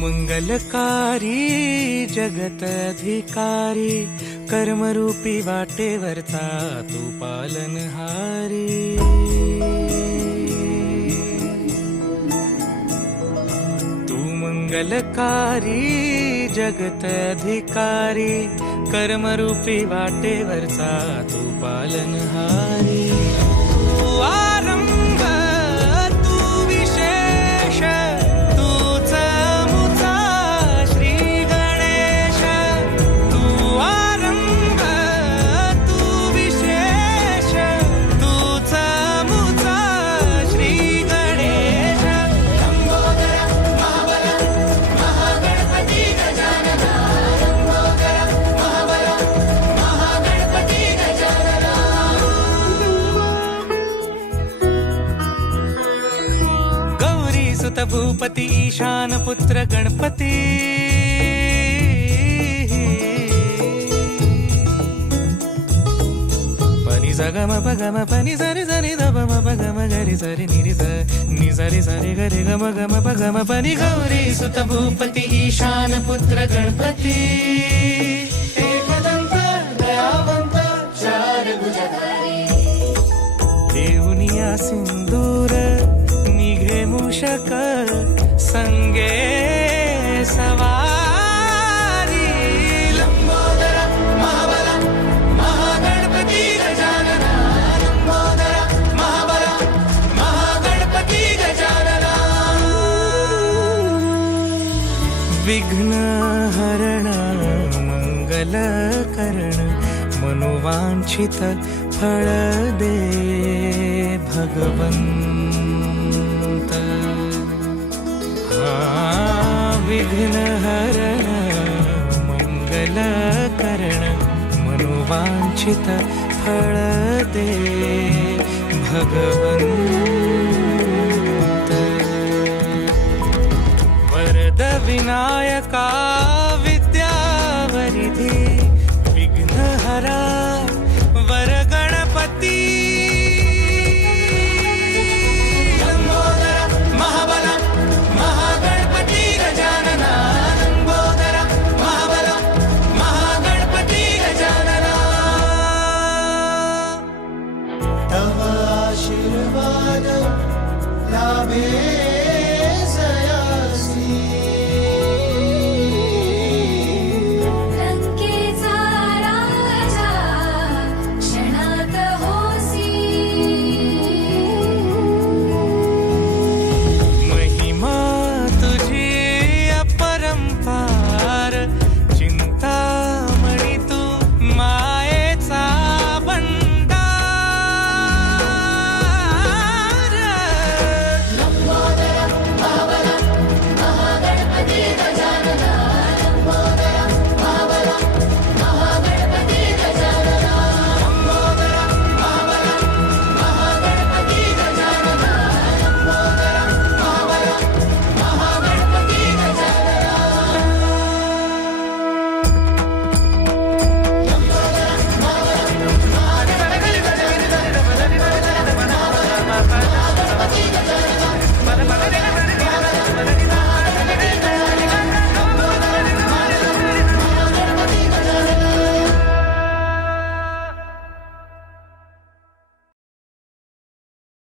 मंगलकारी जगत अधिकारी, कर्मरूपी वाटेवरचा तू पालनहारी। तू मंगलकारी जगत अधिकारी, कर्मरूपी वाटेवरचा तू पालनहारी। तू आरंभ तू विशेष, तूच मुचा श्री गणेश। तू आरंभ तू विशेष, तूच मुचा श्री गणेश। लंबोदर महाबल महागणपती गजानना, लंबोदर महाबल महागणपती गजानना। गौरी सुत भूपती ईशान पुत्र गणपती, पनी सगम पगम पनी सरी सरी दब म पगम गरी सरी निरी स नि सरी सरी गरी गम गम पगम पनी। गौरी सुत भूपती ईशान पुत्र गणपती, एकदंत दयावंत चार भुजधारी। देऊनिया सिंदूर निघे मूषक, संगे सवारी। लंबोदर महाबल महागणपती गजानना, लंबोदर महाबल महागणपती गजानना। विघ्न हरण मंगल करण, मनोवांछित फळ दे भगवंत। विघ्न हरण मंगल करण, मनोवांछित फळ दे भगवंत। वरद विनायका विद्यावरिधी, विघ्नहरा